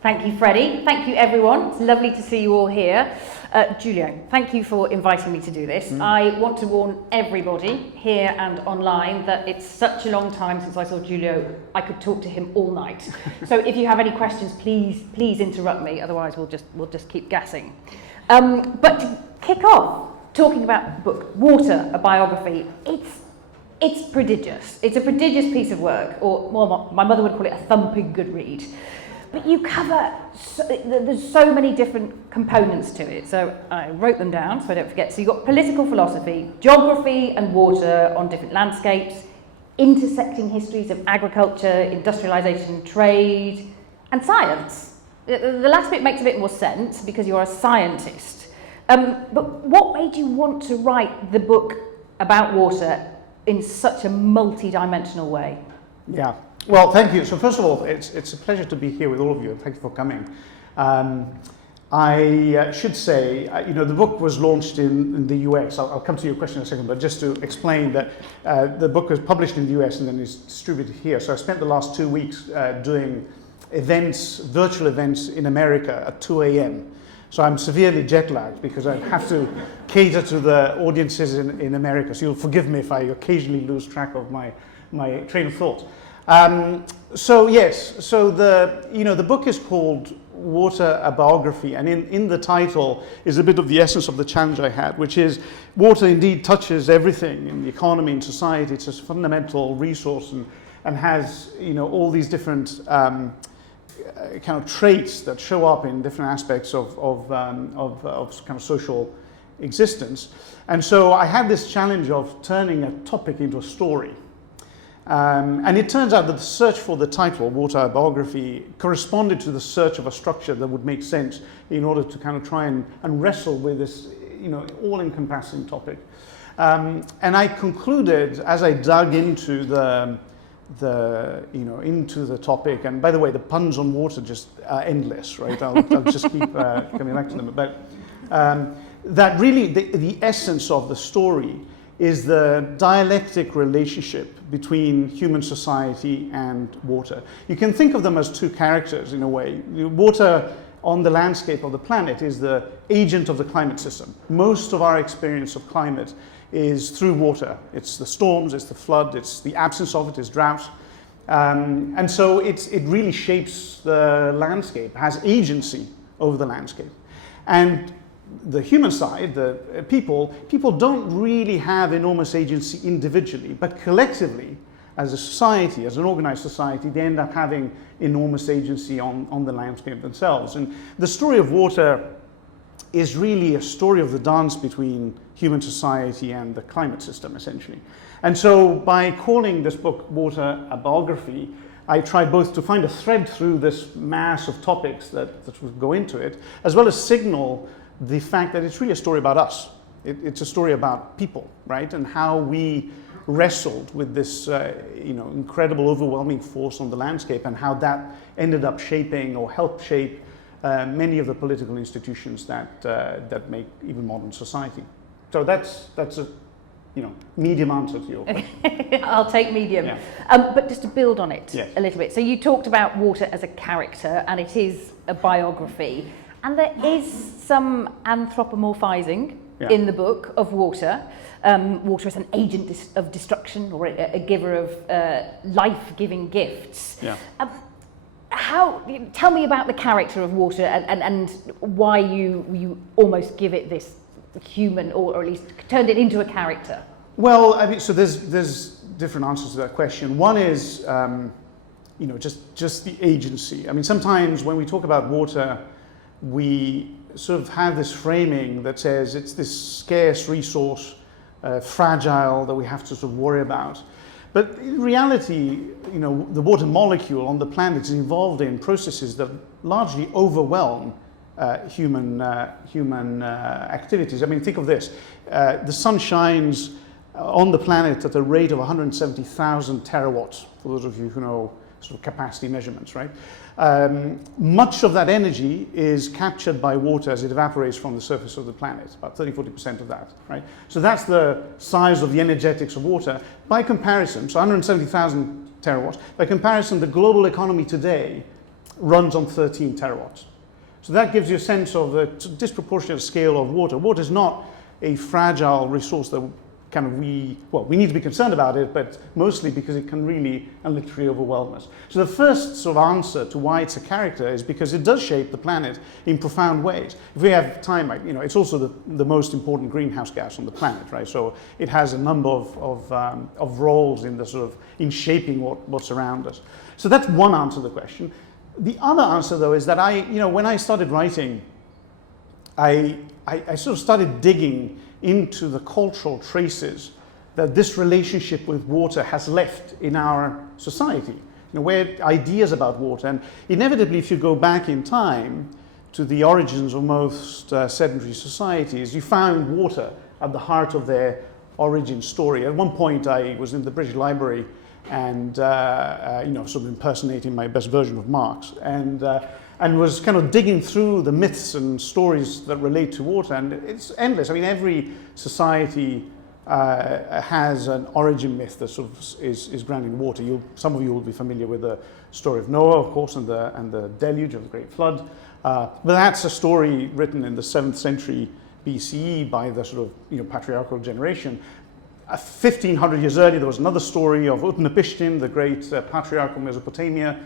Thank you, Freddie. Thank you, everyone. It's lovely to see you all here. Giulio, thank you for inviting me to do this. I want to warn everybody here and online that it's such a long time since I saw Giulio, I could talk to him all night. So if you have any questions, please interrupt me, otherwise we'll just keep gassing. But to kick off, talking about the book, Water, a Biography, it's prodigious. It's a prodigious piece of work, or well, my mother would call it a thumping good read. But you cover, there's so many different components to it. So I wrote them down so I don't forget. So you've got political philosophy, geography and water on different landscapes, intersecting histories of agriculture, industrialisation, trade, and science. The last bit makes a bit more sense because you're a scientist. But what made you want to write the book about water in such a multi-dimensional way? Yeah. Well, thank you. So first of all, it's a pleasure to be here with all of you. Thank you for coming. I should say, the book was launched in the US. I'll come to your question in a second, but just to explain that the book was published in the US and then is distributed here. So I spent the last 2 weeks doing events, virtual events in America at 2 a.m. So I'm severely jet lagged because I have to cater to the audiences in America. So you'll forgive me if I occasionally lose track of my train of thought. So the book is called Water, a Biography, and in the title is a bit of the essence of the challenge I had, which is water indeed touches everything in the economy and society. It's a fundamental resource and has all these different kind of traits that show up in different aspects of kind of social existence. And so I had this challenge of turning a topic into a story. And it turns out that the search for the title, Water, a Biography, corresponded to the search of a structure that would make sense in order to kind of try and wrestle with this, all-encompassing topic. And I concluded, as I dug into into the topic, and by the way, the puns on water just are endless, right? I'll just keep coming back to them. But that really, the essence of the story is the dialectic relationship between human society and water. You can think of them as two characters in a way. Water on the landscape of the planet is the agent of the climate system. Most of our experience of climate is through water. It's the storms, it's the flood, it's the absence of it, it's drought. And so it really shapes the landscape, has agency over the landscape. And the human side, the people don't really have enormous agency individually, but collectively, as a society, as an organized society, they end up having enormous agency on the landscape themselves. And the story of water is really a story of the dance between human society and the climate system, essentially. And so by calling this book Water, a Biography, I tried both to find a thread through this mass of topics that would go into it, as well as signal the fact that it's really a story about us. It's a story about people, right? And how we wrestled with this incredible, overwhelming force on the landscape, and how that ended up shaping or helped shape many of the political institutions that make even modern society. So that's a medium answer to your question. I'll take medium. Yeah. But just to build on it a little bit. So you talked about water as a character, and it is a biography. And there is some anthropomorphizing in the book of water. Water as an agent of destruction, or a giver of life-giving gifts. Yeah. Tell me about the character of water and why you almost give it this human, or at least turned it into a character. Well, I mean, so there's different answers to that question. One is, just the agency. I mean, sometimes when we talk about water, we sort of have this framing that says it's this scarce resource, fragile, that we have to sort of worry about. But in reality, the water molecule on the planet is involved in processes that largely overwhelm human activities. I mean, think of this. The sun shines on the planet at a rate of 170,000 terawatts, for those of you who know sort of capacity measurements, right? Much of that energy is captured by water as it evaporates from the surface of the planet, about 30-40% of that, right? So that's the size of the energetics of water. By comparison, so 170,000 terawatts, by comparison, the global economy today runs on 13 terawatts. So that gives you a sense of the disproportionate scale of water. Water is not a fragile resource that we need to be concerned about it, but mostly because it can really and literally overwhelm us. So the first sort of answer to why it's a character is because it does shape the planet in profound ways. If we have time, it's also the most important greenhouse gas on the planet, right? So it has a number of roles in in shaping what's around us. So that's one answer to the question. The other answer, though, is that when I started writing, I sort of started digging into the cultural traces that this relationship with water has left in our society, where ideas about water, and inevitably if you go back in time to the origins of most sedentary societies, you found water at the heart of their origin story. At one point I was in the British Library and sort of impersonating my best version of Marx, and was kind of digging through the myths and stories that relate to water, and it's endless. I mean, every society has an origin myth that sort of is grounded in water. Some of you will be familiar with the story of Noah, of course, and the deluge of the Great Flood. But that's a story written in the 7th century BCE by the sort of patriarchal generation. 1500 years earlier, there was another story of Utnapishtim, the great patriarch of Mesopotamia.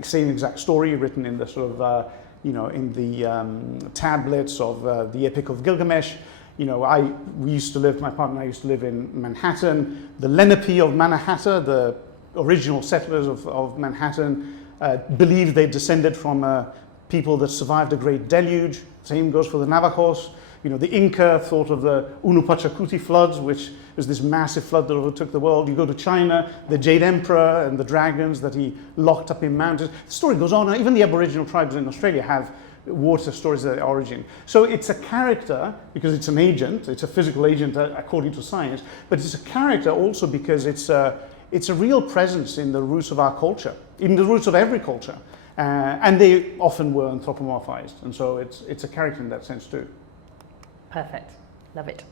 Same exact story written in the sort of in the tablets of the Epic of Gilgamesh. We used to live, my partner and I used to live in Manhattan. The Lenape of Manhattan, the original settlers of Manhattan, believed they descended from people that survived a great deluge. Same goes for the Navajos. The Inca thought of the Unupachacuti floods, which was this massive flood that overtook the world. You go to China, the Jade Emperor and the dragons that he locked up in mountains. The story goes on. Even the Aboriginal tribes in Australia have water stories at their origin. So it's a character because it's an agent. It's a physical agent according to science. But it's a character also because it's a real presence in the roots of our culture, in the roots of every culture. And they often were anthropomorphized. And so it's a character in that sense too. Perfect. Love it.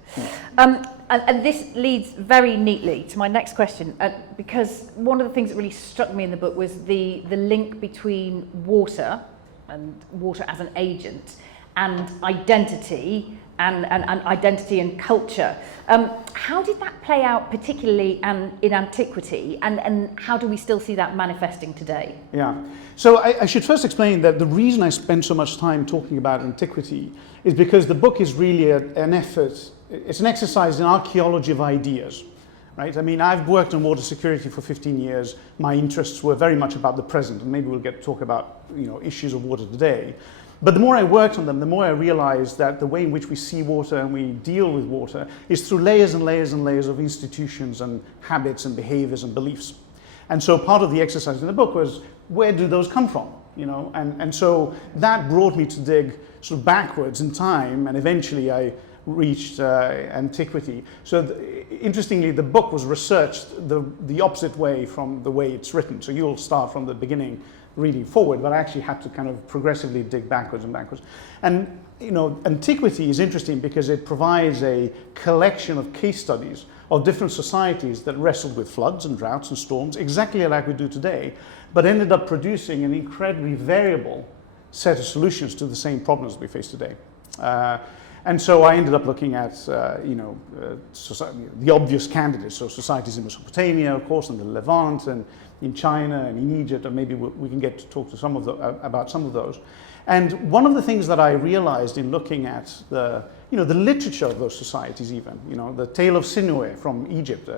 And this leads very neatly to my next question, because one of the things that really struck me in the book was the link between water and water as an agent and identity and identity and culture. How did that play out particularly in antiquity, and how do we still see that manifesting today? Yeah. So I should first explain that the reason I spend so much time talking about antiquity is because the book is really an effort, it's an exercise in archaeology of ideas, right? I mean, I've worked on water security for 15 years. My interests were very much about the present, and maybe we'll get to talk about issues of water today. But the more I worked on them, the more I realized that the way in which we see water and we deal with water is through layers and layers and layers of institutions and habits and behaviors and beliefs. And so part of the exercise in the book was, where do those come from? And so that brought me to dig sort of backwards in time, and eventually I reached antiquity. So interestingly, the book was researched the opposite way from the way it's written. So you'll start from the beginning reading forward, but I actually had to kind of progressively dig backwards and backwards. And antiquity is interesting because it provides a collection of case studies of different societies that wrestled with floods and droughts and storms, exactly like we do today, but ended up producing an incredibly variable set of solutions to the same problems we face today. And so I ended up looking at, the obvious candidates, so societies in Mesopotamia, of course, and the Levant, and in China and in Egypt, and maybe we can get to talk to about some of those. And one of the things that I realized in looking at the literature of those societies, even, the Tale of Sinuhe from Egypt,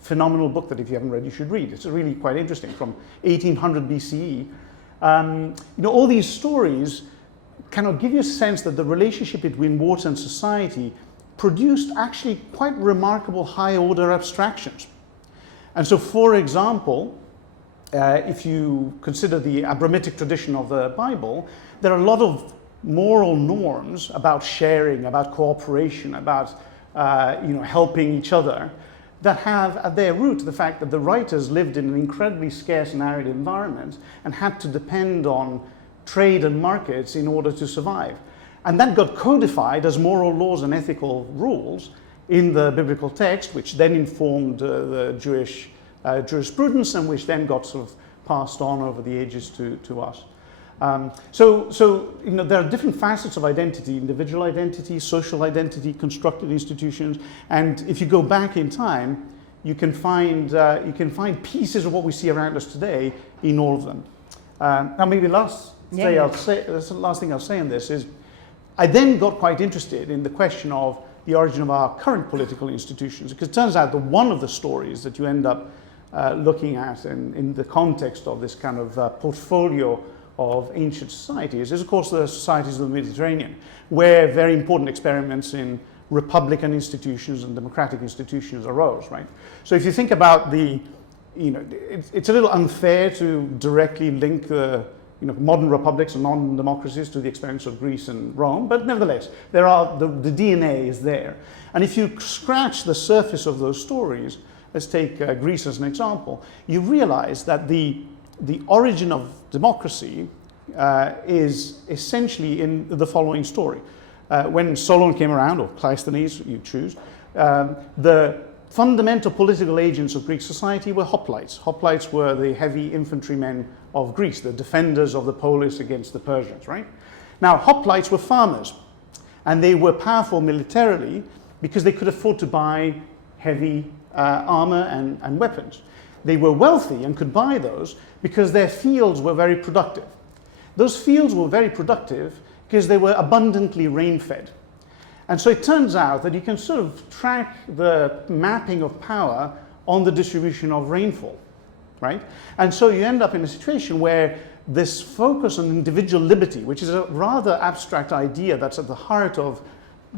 phenomenal book that if you haven't read, you should read. It's really quite interesting, from 1800 BCE. All these stories kind of give you a sense that the relationship between water and society produced actually quite remarkable high-order abstractions. And so, for example, if you consider the Abrahamic tradition of the Bible, there are a lot of moral norms about sharing, about cooperation, about helping each other, that have at their root the fact that the writers lived in an incredibly scarce and arid environment and had to depend on trade and markets in order to survive. And that got codified as moral laws and ethical rules in the biblical text, which then informed the Jewish jurisprudence, and which then got sort of passed on over the ages to us. So there are different facets of identity: individual identity, social identity, constructed institutions. And if you go back in time, you can find pieces of what we see around us today in all of them. Now, maybe the last thing I'll say on this is, I then got quite interested in the question of the origin of our current political institutions, because it turns out that one of the stories that you end up looking at in the context of this kind of portfolio of ancient societies is, of course, the societies of the Mediterranean, where very important experiments in republican institutions and democratic institutions arose, right? So if you think about it's a little unfair to directly link the modern republics and modern democracies to the experience of Greece and Rome, but nevertheless, the DNA is there. And if you scratch the surface of those stories, let's take Greece as an example, you realize that the origin of democracy is essentially in the following story. When Solon came around, or Cleisthenes, you choose, the fundamental political agents of Greek society were hoplites. Hoplites were the heavy infantrymen of Greece, the defenders of the polis against the Persians, right? Now, hoplites were farmers, and they were powerful militarily because they could afford to buy heavy armor and weapons. They were wealthy and could buy those because their fields were very productive. Those fields were very productive because they were abundantly rain-fed. And so it turns out that you can sort of track the mapping of power on the distribution of rainfall, right? And so you end up in a situation where this focus on individual liberty, which is a rather abstract idea that's at the heart of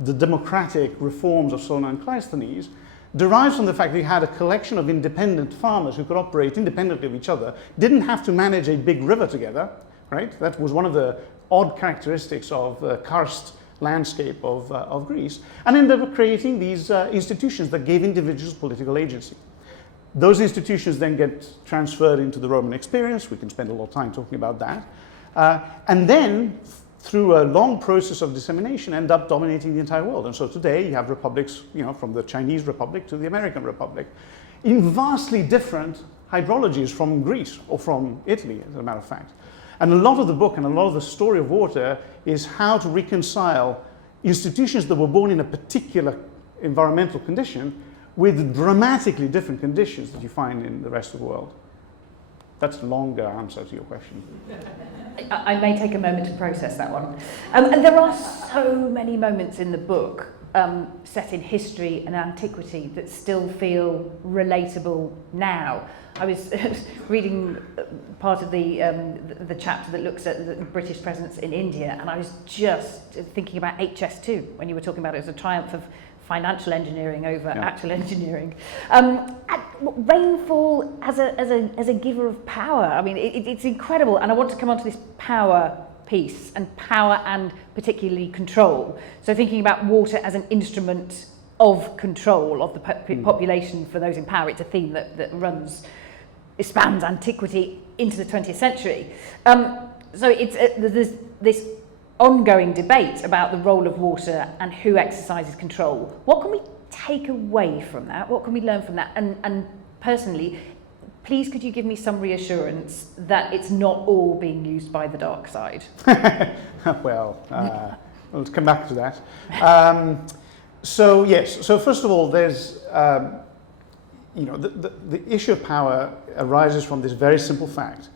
the democratic reforms of Solon and Cleisthenes, derives from the fact that you had a collection of independent farmers who could operate independently of each other, didn't have to manage a big river together, right? That was one of the odd characteristics of the karst landscape of Greece, and ended up creating these institutions that gave individuals political agency. Those institutions then get transferred into the Roman experience. We can spend a lot of time talking about that. And then, through a long process of dissemination, end up dominating the entire world. And so today you have republics, from the Chinese Republic to the American Republic, in vastly different hydrologies from Greece or from Italy, as a matter of fact. And a lot of the book and a lot of the story of water is how to reconcile institutions that were born in a particular environmental condition with dramatically different conditions that you find in the rest of the world. That's a longer answer to your question. I may take a moment to process that one. And there are so many moments in the book set in history and antiquity that still feel relatable now. I was reading part of the chapter that looks at the British presence in India, and I was just thinking about HS2 when you were talking about it as a triumph of financial engineering over actual engineering. Rainfall as a giver of power. I mean, it's incredible, and I want to come on to this power piece, and power and particularly control. So thinking about water as an instrument of control of the population for those in power, it's a theme that spans antiquity into the 20th century. So there's this ongoing debate about the role of water and who exercises control. What can we take away from that? What can we learn from that? And personally, please could you give me some reassurance that it's not all being used by the dark side? Well, let's come back to that. So yes, so first of all, there's the issue of power arises from this very simple fact.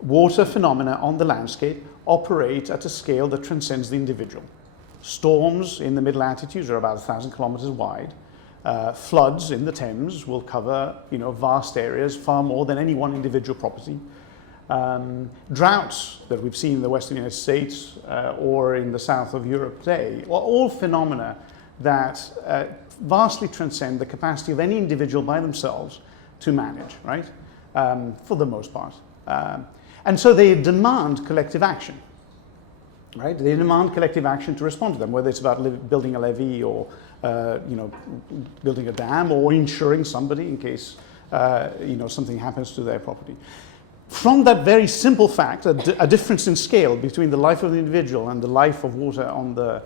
Water phenomena on the landscape operate at a scale that transcends the individual. Storms in the middle latitudes are about 1,000 kilometers wide. Floods in the Thames will cover vast areas, far more than any one individual property. Droughts that we've seen in the Western United States or in the south of Europe today are all phenomena that vastly transcend the capacity of any individual by themselves to manage, right? For the most part. And so they demand collective action, right? They demand collective action to respond to them, whether it's about building a levee or building a dam or insuring somebody in case something happens to their property. From that very simple fact, a difference in scale between the life of the individual and the life of water on the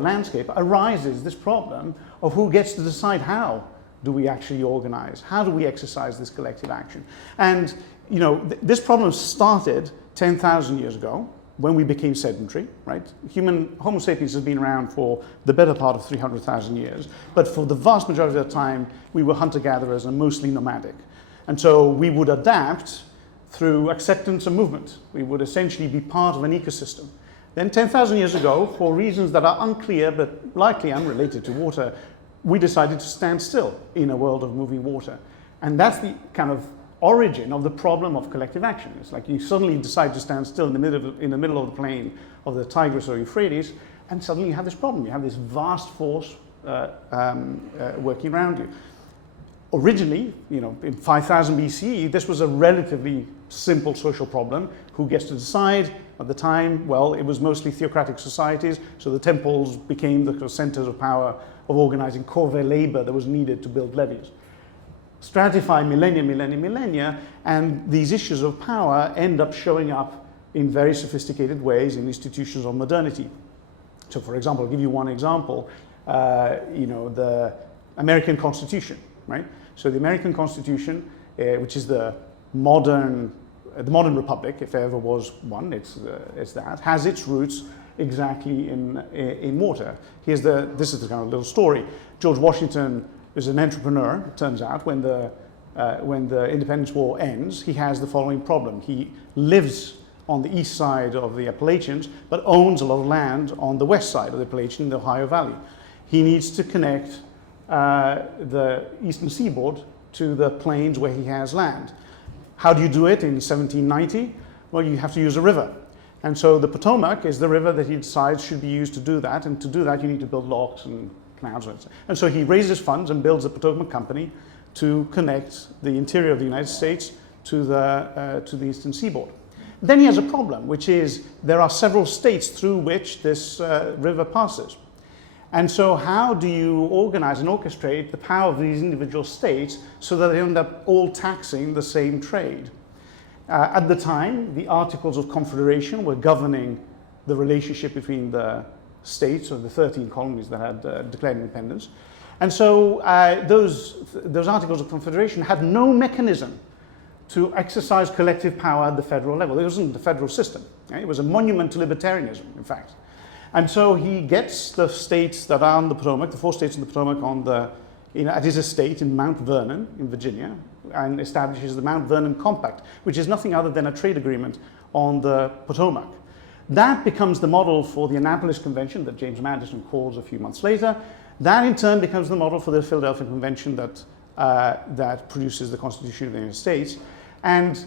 landscape arises this problem of who gets to decide how do we actually organize? How do we exercise this collective action? And you know, this problem started 10,000 years ago when we became sedentary, right? Homo sapiens has been around for the better part of 300,000 years, but for the vast majority of the time, we were hunter-gatherers and mostly nomadic. And so we would adapt through acceptance and movement. We would essentially be part of an ecosystem. Then 10,000 years ago, for reasons that are unclear but likely unrelated to water, we decided to stand still in a world of moving water. And that's the kind of origin of the problem of collective action. It's like you suddenly decide to stand still in the middle of the plain of the Tigris or Euphrates, and suddenly you have this problem. You have this vast force working around you. Originally, you know, in 5000 BCE, this was a relatively simple social problem. Who gets to decide? At the time, well, it was mostly theocratic societies, so the temples became the centers of power of organizing corvée labor that was needed to build levees. Stratify millennia, and these issues of power end up showing up in very sophisticated ways in institutions of modernity. So, for example, I'll give you one example, you know, the American Constitution, right? So the American Constitution, which is the modern republic, if there ever was one, it's that, has its roots exactly in water. This is the kind of little story. George Washington is an entrepreneur, it turns out. When the Independence War ends, he has the following problem. He lives on the east side of the Appalachians, but owns a lot of land on the west side of the Appalachian in the Ohio Valley. He needs to connect the eastern seaboard to the plains where he has land. How do you do it in 1790? Well, you have to use a river. And so the Potomac is the river that he decides should be used to do that. And to do that, you need to build locks and canals. And so he raises funds and builds the Potomac Company to connect the interior of the United States to the eastern seaboard. Then he has a problem, which is there are several states through which this river passes. And so how do you organize and orchestrate the power of these individual states so that they end up all taxing the same trade? At the time, the Articles of Confederation were governing the relationship between the states of the 13 colonies that had declared independence. And so those Articles of Confederation had no mechanism to exercise collective power at the federal level. It wasn't the federal system. Right? It was a monument to libertarianism, in fact. And so he gets the states that are on the Potomac, the 4 states on the Potomac, at his estate in Mount Vernon in Virginia, and establishes the Mount Vernon Compact, which is nothing other than a trade agreement on the Potomac. That becomes the model for the Annapolis Convention that James Madison calls a few months later. That in turn becomes the model for the Philadelphia Convention that produces the Constitution of the United States. And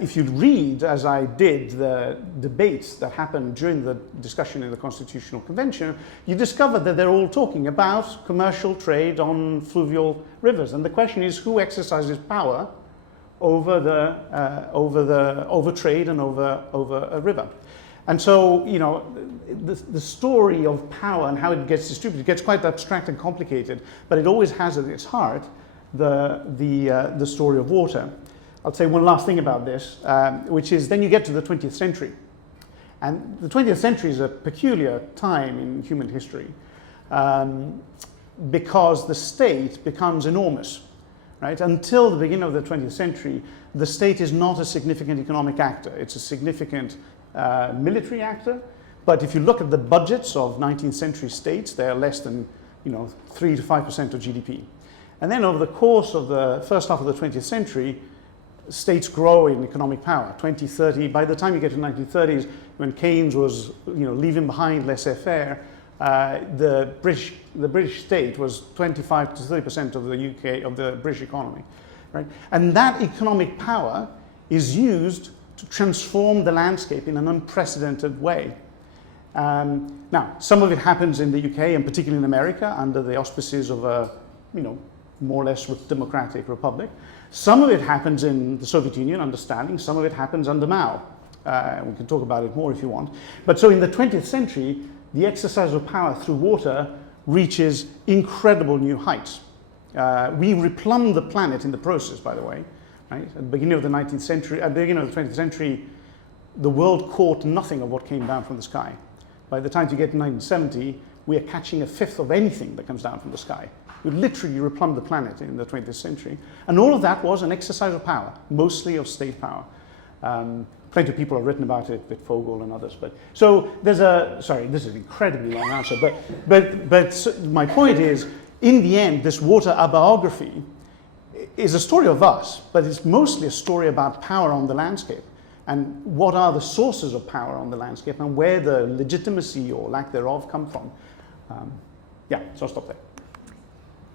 if you read, as I did, the debates that happened during the discussion in the Constitutional Convention, you discover that they're all talking about commercial trade on fluvial rivers. And the question is, who exercises power over trade and over a river? And so, you know, the story of power and how it gets distributed gets quite abstract and complicated, but it always has at its heart the story of water. I'll say one last thing about this, which is then you get to the 20th century. And the 20th century is a peculiar time in human history because the state becomes enormous. Right? Until the beginning of the 20th century, the state is not a significant economic actor. It's a significant military actor. But if you look at the budgets of 19th century states, they're less than 3 to 5% of GDP. And then over the course of the first half of the 20th century, states grow in economic power. 20, 30, by the time you get to the 1930s, when Keynes was leaving behind laissez-faire, the British state was 25 to 30% of the UK, of the British economy. Right? And that economic power is used to transform the landscape in an unprecedented way. Now, some of it happens in the UK and particularly in America under the auspices of a, more or less democratic republic. Some of it happens in the Soviet Union under Stalin, some of it happens under Mao. We can talk about it more if you want. But so in the 20th century, the exercise of power through water reaches incredible new heights. We replumbed the planet in the process, by the way. Right? At the beginning of the 19th century, at the beginning of the 20th century, the world caught nothing of what came down from the sky. By the time you get to 1970, we are catching a fifth of anything that comes down from the sky. We literally replumbed the planet in the 20th century. And all of that was an exercise of power, mostly of state power. Plenty of people have written about it, Wittfogel and others. But so there's sorry, this is an incredibly long answer, but my point is, in the end, this water biography is a story of us, but it's mostly a story about power on the landscape and what are the sources of power on the landscape and where the legitimacy or lack thereof come from. Yeah, so I'll stop there.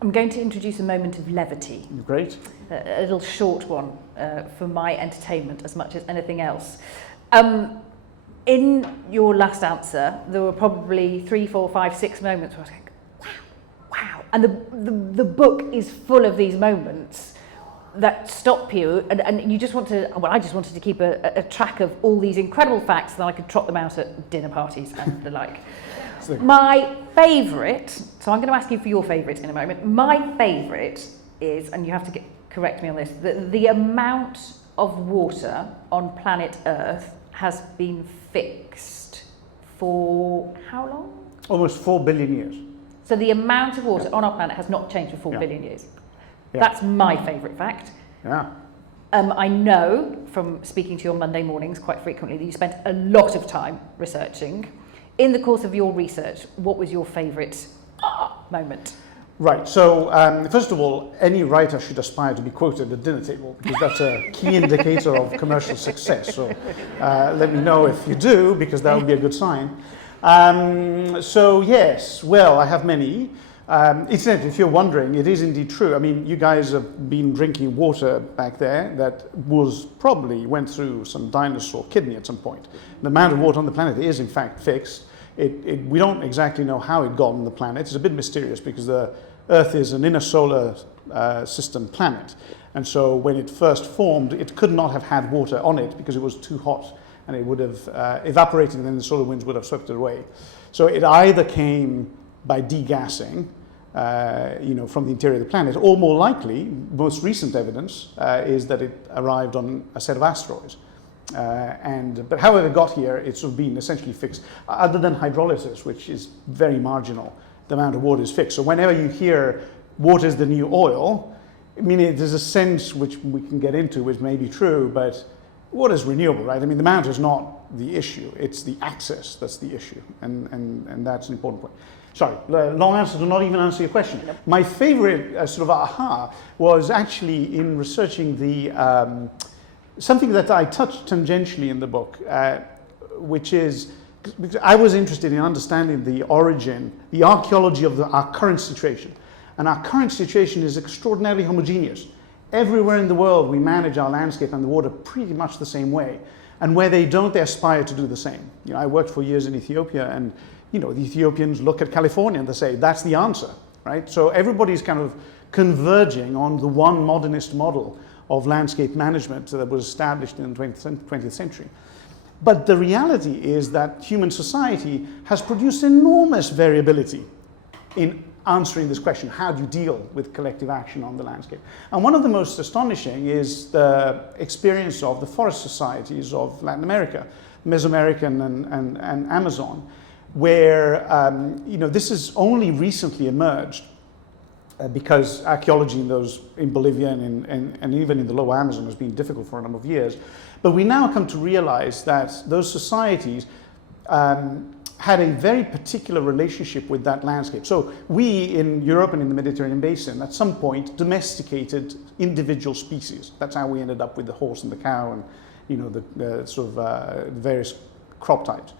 I'm going to introduce a moment of levity. Great. A little short one for my entertainment as much as anything else. In your last answer, there were probably 3, 4, 5, 6 moments where I was like, wow. And the book is full of these moments that stop you, and you just want to, well, I just wanted to keep a track of all these incredible facts, so that I could trot them out at dinner parties and the like. My favourite, so I'm going to ask you for your favourite in a moment. My favourite is, and you have to correct me on this, the amount of water on planet Earth has been fixed for how long? Almost 4 billion years. So the amount of water on our planet has not changed for 4 billion years. Yeah. That's my favourite fact. Yeah. I know from speaking to you on Monday mornings quite frequently that you spent a lot of time researching. In the course of your research, what was your favourite moment? Right, so first of all, any writer should aspire to be quoted at dinner table, because that's a key indicator of commercial success. So let me know if you do, because that would be a good sign. So yes, well, I have many. Incidentally, if you're wondering, it is indeed true. I mean, you guys have been drinking water back there that went through some dinosaur kidney at some point. The amount of water on the planet is in fact fixed. We don't exactly know how it got on the planet. It's a bit mysterious because the Earth is an inner solar system planet. And so when it first formed, it could not have had water on it because it was too hot, and it would have evaporated, and then the solar winds would have swept it away. So it either came by degassing, from the interior of the planet, or more likely, most recent evidence is that it arrived on a set of asteroids. But however it got here, it's sort of been essentially fixed. Other than hydrolysis, which is very marginal, the amount of water is fixed. So whenever you hear water is the new oil, I mean, there's a sense which we can get into, which may be true, but water is renewable, right? I mean, the amount is not the issue, it's the access that's the issue, and that's an important point. Sorry, long answer to not even answer your question. Yep. My favorite sort of aha was actually in researching the something that I touched tangentially in the book, which is, because I was interested in understanding the origin, the archaeology of our current situation. And our current situation is extraordinarily homogeneous. Everywhere in the world we manage our landscape and the water pretty much the same way. And where they don't, they aspire to do the same. You know, I worked for years in Ethiopia, and the Ethiopians look at California and they say, that's the answer, right? So everybody's kind of converging on the one modernist model of landscape management that was established in the 20th century. But the reality is that human society has produced enormous variability in answering this question: how do you deal with collective action on the landscape? And one of the most astonishing is the experience of the forest societies of Latin America, Mesoamerican and Amazon, where this has only recently emerged because archaeology in Bolivia and even in the lower Amazon has been difficult for a number of years. But we now come to realize that those societies had a very particular relationship with that landscape. So we in Europe and in the Mediterranean basin at some point domesticated individual species. That's how we ended up with the horse and the cow and the sort of various crop types.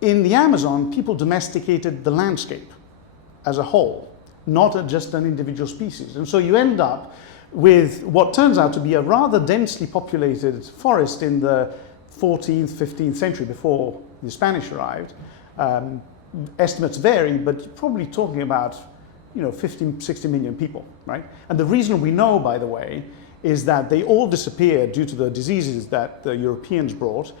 In the Amazon, people domesticated the landscape as a whole, not just an individual species. And so you end up with what turns out to be a rather densely populated forest in the 14th, 15th century before the Spanish arrived. Estimates vary, but you're probably talking about 50, 60 million people, right? And the reason we know, by the way, is that they all disappeared due to the diseases that the Europeans brought,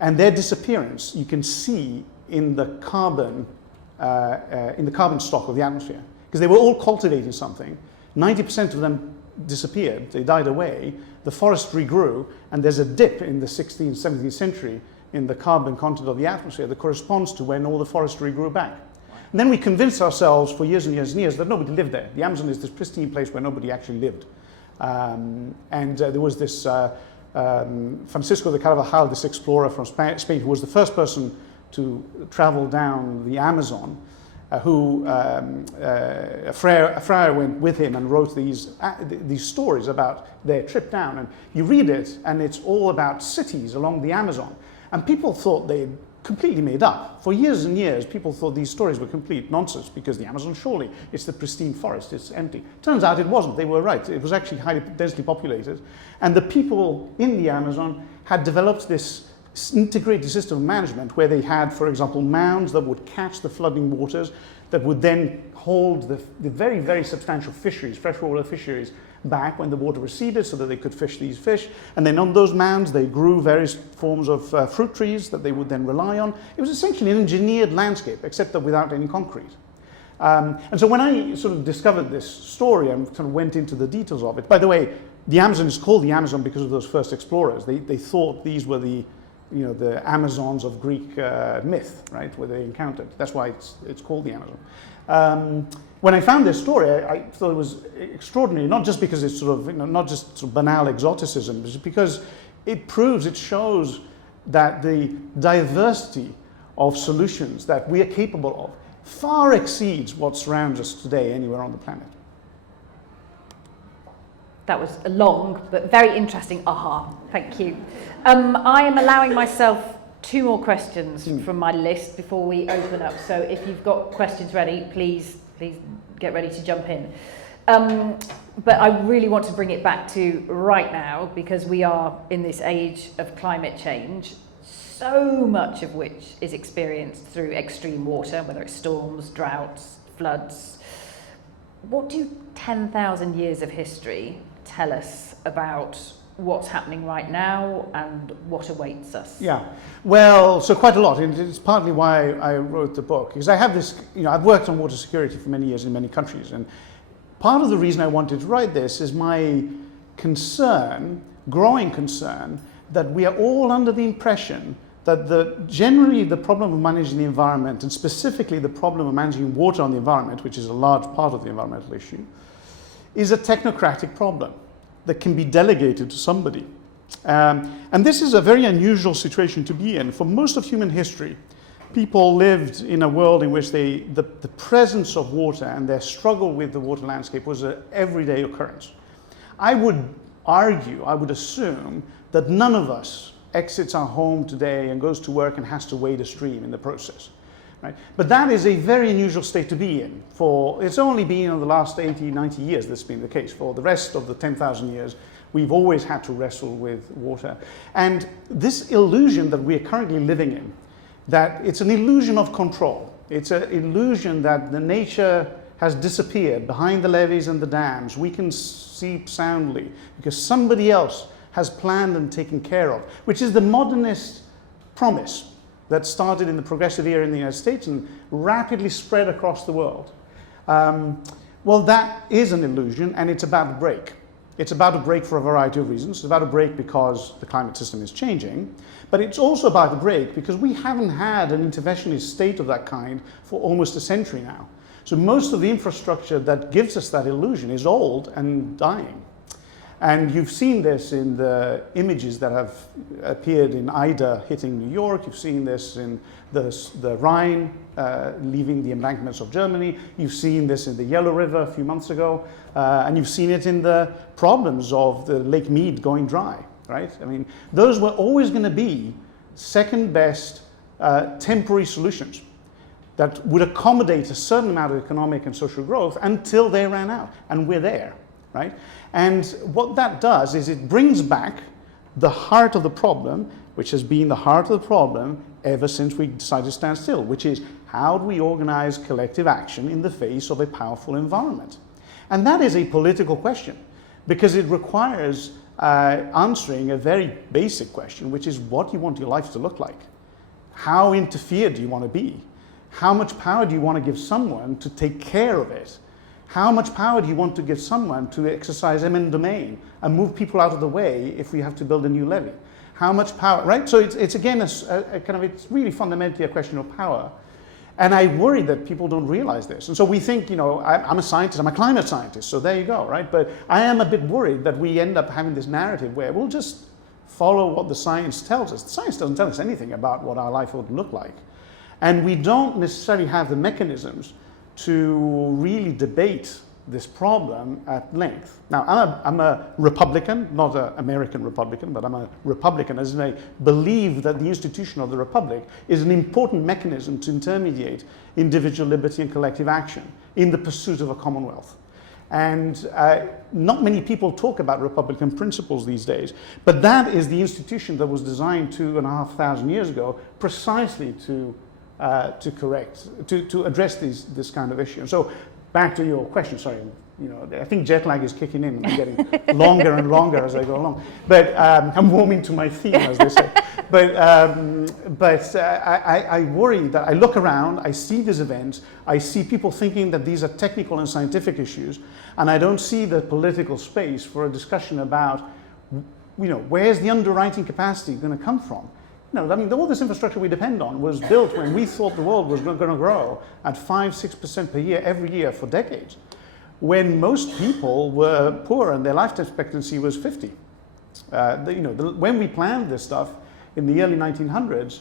and their disappearance you can see in the carbon stock of the atmosphere, because they were all cultivating something. 90% of them disappeared, they died away, the forest regrew, and there's a dip in the 16th, 17th century in the carbon content of the atmosphere that corresponds to when all the forestry grew back. And then we convinced ourselves for years and years and years that nobody lived there. The Amazon is this pristine place where nobody actually lived. There was this Francisco de Carvajal, this explorer from Spain, who was the first person to travel down the Amazon, a friar went with him and wrote these stories about their trip down. And you read it, and it's all about cities along the Amazon. And people thought they'd completely made up. For years and years, people thought these stories were complete nonsense because the Amazon, surely, it's the pristine forest, it's empty. Turns out it wasn't. They were right. It was actually highly densely populated. And the people in the Amazon had developed this integrated system of management where they had, for example, mounds that would catch the flooding waters, that would then hold the very, very substantial fisheries, freshwater fisheries, back when the water receded so that they could fish these fish. And then on those mounds, they grew various forms of fruit trees that they would then rely on. It was essentially an engineered landscape, except that without any concrete. And so when I sort of discovered this story and sort of went into the details of it, by the way, the Amazon is called the Amazon because of those first explorers. They thought these were the Amazons of Greek myth, right, where they encountered. That's why it's called the Amazon. When I found this story, I thought it was extraordinary, not just because it's sort of, not just sort of banal exoticism, but because it shows that the diversity of solutions that we are capable of far exceeds what surrounds us today anywhere on the planet. That was a long but very interesting aha. Thank you. I am allowing myself 2 more questions from my list before we open up. So if you've got questions ready, please get ready to jump in. But I really want to bring it back to right now, because we are in this age of climate change, so much of which is experienced through extreme water, whether it's storms, droughts, floods. What do 10,000 years of history tell us about what's happening right now and what awaits us? Yeah, well, so quite a lot. And it's partly why I wrote the book, because I have this, I've worked on water security for many years in many countries. And part of the reason I wanted to write this is my concern, growing concern, that we are all under the impression that generally the problem of managing the environment, and specifically the problem of managing water on the environment, which is a large part of the environmental issue, is a technocratic problem that can be delegated to somebody. And this is a very unusual situation to be in. For most of human history, people lived in a world in which the presence of water and their struggle with the water landscape was an everyday occurrence. I would argue, I would assume, that none of us exits our home today and goes to work and has to wade a stream in the process. Right? But that is a very unusual state to be in. It's only been in the last 80, 90 years that's been the case. For the rest of the 10,000 years, we've always had to wrestle with water. And this illusion that we are currently living in, that it's an illusion of control. It's an illusion that the nature has disappeared behind the levees and the dams. We can sleep soundly because somebody else has planned and taken care of, which is the modernist promise that started in the progressive era in the United States and rapidly spread across the world. Well, that is an illusion, and it's about to break. It's about to break for a variety of reasons. It's about to break because the climate system is changing, but it's also about to break because we haven't had an interventionist state of that kind for almost a century now. So most of the infrastructure that gives us that illusion is old and dying. And you've seen this in the images that have appeared in Ida hitting New York. You've seen this in the Rhine leaving the embankments of Germany. You've seen this in the Yellow River a few months ago. And you've seen it in the problems of the Lake Mead going dry, right? I mean, those were always going to be second best temporary solutions that would accommodate a certain amount of economic and social growth until they ran out. And we're there. Right? And what that does is it brings back the heart of the problem, which has been the heart of the problem ever since we decided to stand still, which is how do we organize collective action in the face of a powerful environment? And that is a political question because it requires answering a very basic question, which is what do you want your life to look like? How interfered do you want to be? How much power do you want to give someone to take care of it? How much power do you want to give someone to exercise eminent domain and move people out of the way if we have to build a new levee? How much power, right? So it's again, it's really fundamentally a question of power. And I worry that people don't realize this. And so we think, you know, I'm a scientist, I'm a climate scientist, so there you go, right? But I am a bit worried that we end up having this narrative where we'll just follow what the science tells us. The science doesn't tell us anything about what our life would look like. And we don't necessarily have the mechanisms to really debate this problem at length. Now, I'm a Republican, not an American Republican, but I'm a Republican, as in I believe that the institution of the Republic is an important mechanism to intermediate individual liberty and collective action in the pursuit of a commonwealth. And not many people talk about Republican principles these days, but that is the institution that was designed 2,500 years ago precisely to address this kind of issue. And so, back to your question, sorry, you know, I think jet lag is kicking in and I'm getting longer and longer as I go along. But I'm warming to my theme, as they say. But I worry that I look around, I see these events, I see people thinking that these are technical and scientific issues, and I don't see the political space for a discussion about, you know, where's the underwriting capacity going to come from? No, I mean, all this infrastructure we depend on was built when we thought the world was going to grow at 5-6% per year every year for decades, when most people were poor and their life expectancy was 50. When we planned this stuff in the early 1900s,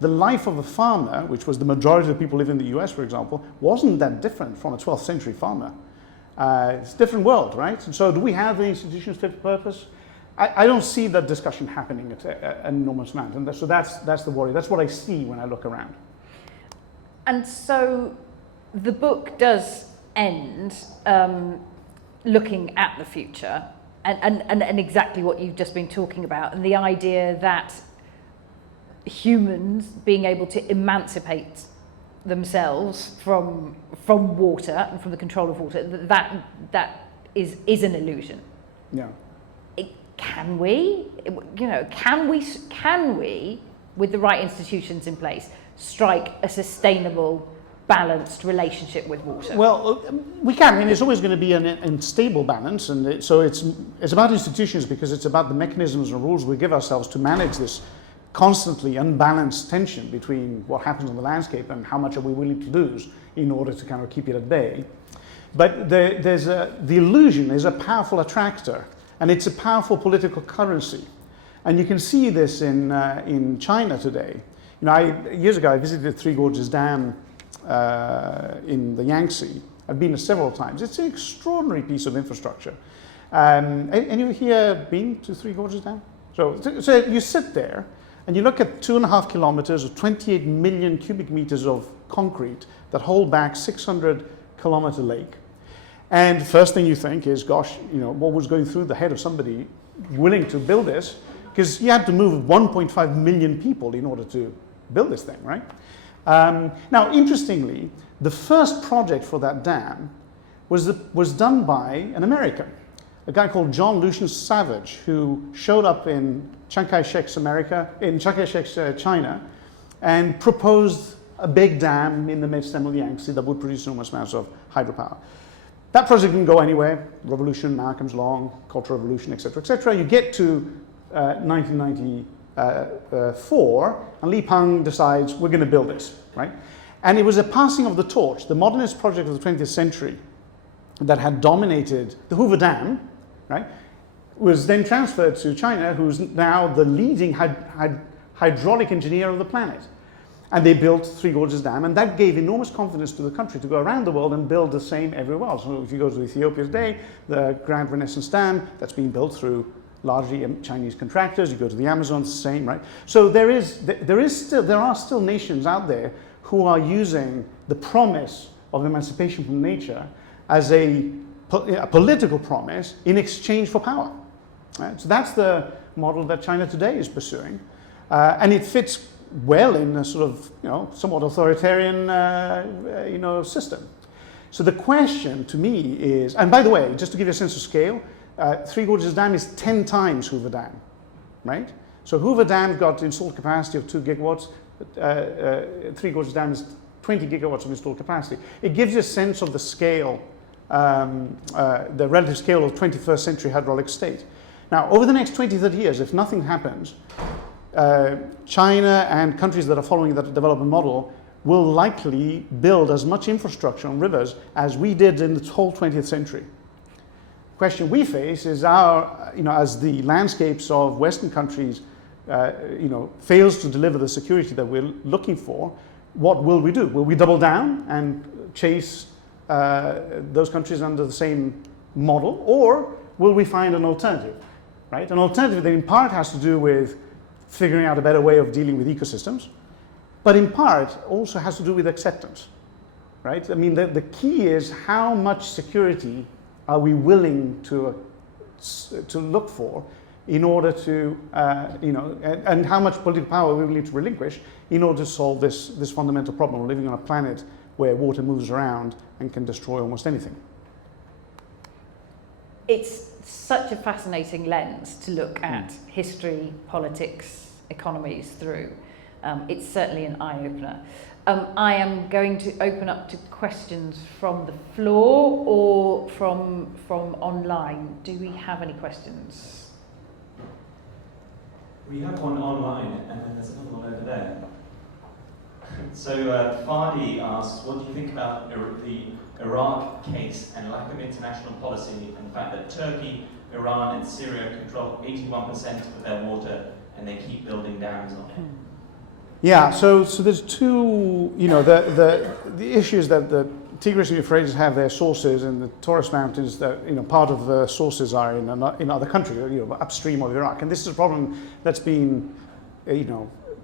the life of a farmer, which was the majority of the people living in the US, for example, wasn't that different from a 12th century farmer. It's a different world, right? And so do we have the institutions fit for purpose? I don't see that discussion happening at an enormous amount, and so that's the worry. That's what I see when I look around. And so the book does end looking at the future and exactly what you've just been talking about, and the idea that humans being able to emancipate themselves from water and from the control of water, that is an illusion. Yeah. Can we, can we, with the right institutions in place, strike a sustainable, balanced relationship with water? Well, we can. I mean, it's always going to be an unstable balance, and so it's about institutions because it's about the mechanisms and rules we give ourselves to manage this constantly unbalanced tension between what happens on the landscape and how much are we willing to lose in order to kind of keep it at bay. But the illusion is a powerful attractor. And it's a powerful political currency. And you can see this in China today. You know, years ago, I visited Three Gorges Dam in the Yangtze. I've been there several times. It's an extraordinary piece of infrastructure. Anyone here been to Three Gorges Dam? So you sit there and you look at 2.5 kilometers of 28 million cubic meters of concrete that hold back 600-kilometer lake. And first thing you think is, gosh, you know, what was going through the head of somebody willing to build this? Because you had to move 1.5 million people in order to build this thing, right? Now, interestingly, the first project for that dam was done by an American, a guy called John Lucian Savage, who showed up in Chiang Kai-shek's China, and proposed a big dam in the mid-stem of the Yangtze that would produce enormous amounts of hydropower. That project didn't go anywhere. Revolution, Mao comes along, Cultural Revolution, etc., etc. You get to 1994, and Li Peng decides we're going to build this, right? And it was a passing of the torch. The modernist project of the 20th century that had dominated the Hoover Dam, right, was then transferred to China, who's now the leading hydraulic engineer of the planet. And they built Three Gorges Dam, and that gave enormous confidence to the country to go around the world and build the same everywhere else. So if you go to Ethiopia today, the Grand Renaissance Dam, that's being built through largely Chinese contractors. You go to the Amazon, it's the same, right? So there are still nations out there who are using the promise of emancipation from nature as a political promise in exchange for power. Right? So that's the model that China today is pursuing, and it fits well in a sort of, somewhat authoritarian, system. So the question to me is, and by the way, just to give you a sense of scale, Three Gorges Dam is 10 times Hoover Dam, right? So Hoover Dam got installed capacity of 2 gigawatts. Three Gorges Dam is 20 gigawatts of installed capacity. It gives you a sense of the scale, the relative scale of 21st century hydraulic state. Now, over the next 20, 30 years, if nothing happens, China and countries that are following that development model will likely build as much infrastructure on rivers as we did in the whole 20th century. The question we face is as the landscapes of Western countries fails to deliver the security that we're looking for, what will we do? Will we double down and chase those countries under the same model, or will we find an alternative, right? An alternative that in part has to do with figuring out a better way of dealing with ecosystems, but in part also has to do with acceptance, right? I mean, the key is how much security are we willing to look for in order to, and how much political power are we willing to relinquish in order to solve this fundamental problem of living on a planet where water moves around and can destroy almost anything. It's such a fascinating lens to look at history, politics, economies through. It's certainly an eye-opener. I am going to open up to questions from the floor or from online. Do we have any questions? We have one online, and then there's another one over there. So Fardi asks, what do you think about the Iraq case and lack of international policy, and the fact that Turkey, Iran, and Syria control 81% of their water, and they keep building dams on it? Yeah, so there's two, the issues that the Tigris and Euphrates have their sources in the Taurus Mountains, that, part of the sources are in other countries, upstream of Iraq. And this is a problem that's been,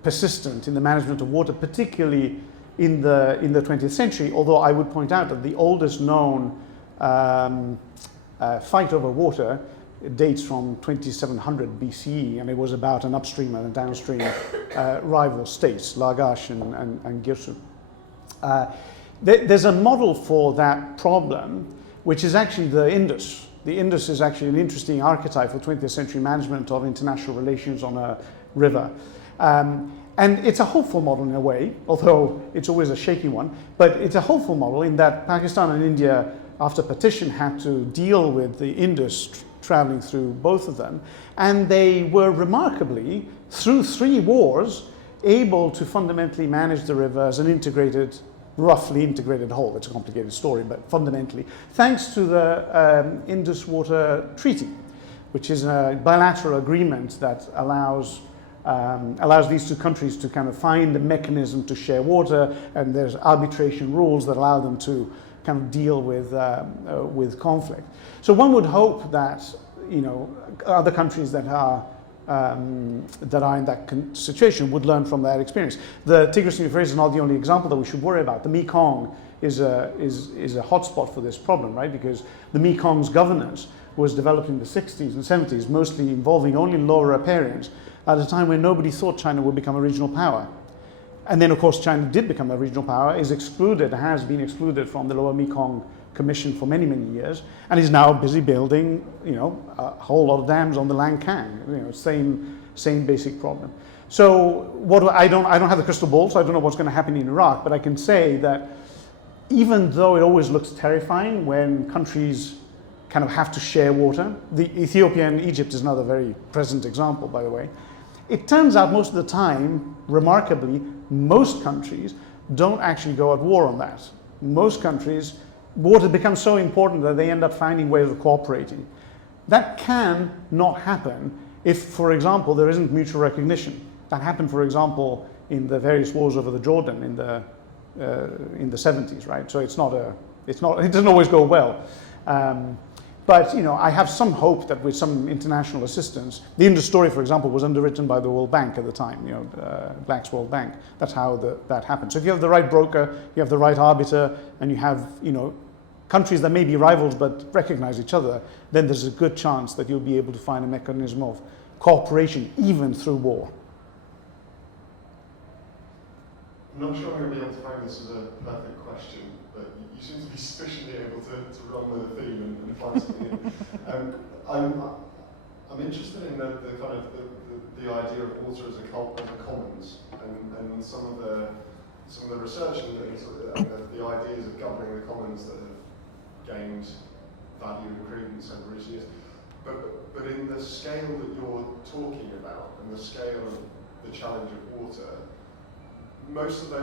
persistent in the management of water, particularly in the 20th century, although I would point out that the oldest known fight over water dates from 2700 BCE, and it was about an upstream and a downstream rival states, Lagash and Girsu. There's a model for that problem, which is actually the Indus. The Indus is actually an interesting archetype for 20th century management of international relations on a river. And it's a hopeful model in a way, although it's always a shaky one, but it's a hopeful model in that Pakistan and India, after partition, had to deal with the Indus traveling through both of them, and they were remarkably, through 3 wars, able to fundamentally manage the river as an roughly integrated whole. It's a complicated story, but fundamentally, thanks to the Indus Water Treaty, which is a bilateral agreement that allows these 2 countries to kind of find a mechanism to share water, and there's arbitration rules that allow them to kind of deal with conflict. So one would hope that other countries that are in that situation would learn from that experience. The Tigris and Euphrates is not the only example that we should worry about. The Mekong is a hotspot for this problem, right? Because the Mekong's governance was developed in the 60s and 70s, mostly involving only lower riparians, at a time when nobody thought China would become a regional power. And then, of course, China did become a regional power, has been excluded from the Lower Mekong Commission for many, many years, and is now busy building, a whole lot of dams on the Lancang. Same basic problem. So I don't have the crystal ball, so I don't know what's going to happen in Iraq, but I can say that even though it always looks terrifying when countries kind of have to share water, the Ethiopia and Egypt is another very present example, by the way. It turns out most of the time, remarkably, most countries don't actually go at war on that. Most countries, water becomes so important that they end up finding ways of cooperating. That can not happen if, for example, there isn't mutual recognition. That happened, for example, in the various wars over the Jordan in the 70s, right? So it doesn't always go well. But I have some hope that with some international assistance, the Indus story, for example, was underwritten by the World Bank at the time, Black's World Bank. That's how that happened. So if you have the right broker, you have the right arbiter, and you have countries that may be rivals but recognize each other, then there's a good chance that you'll be able to find a mechanism of cooperation even through war. I'm not sure I'm going to be able to frame this as a perfect question, but you seem to be sufficiently able to run with a theme and find something in. I'm interested in the kind of the idea of water as a commons, and some of the research and the ideas of governing the commons that have gained value and credence over recent years. But in the scale that you're talking about, and the scale of the challenge of water, most of the